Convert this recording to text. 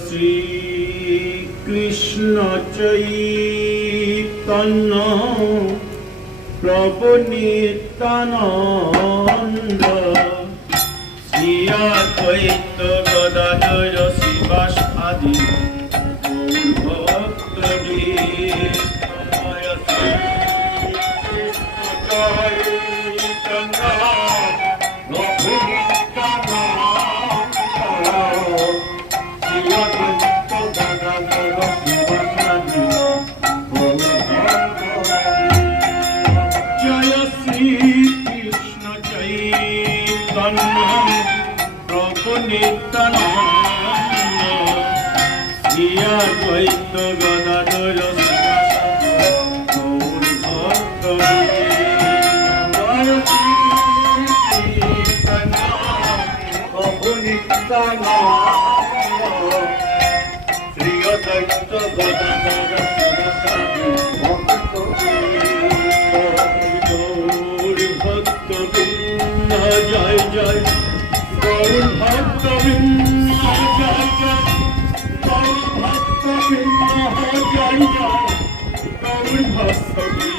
শ্রী কৃষ্ণ চৈতন্য প্রভু নিত্যানন্দ শ্রী অদ্বৈত গদাধর শ্রীবাস আদি নিত্যানন্দ শ্রী অদ্বৈত গদাধর গৌর ভক্ত প্রভু নিত্যানন্দ শ্রী অদ্বৈত গদাধর ভক্ত গৌর ভক্ত জয় জয় গৌর ভক্তবৃন্দ জয় জয় গৌর ভক্তবৃন্দ জয় জয় গৌর ভক্তবৃন্দ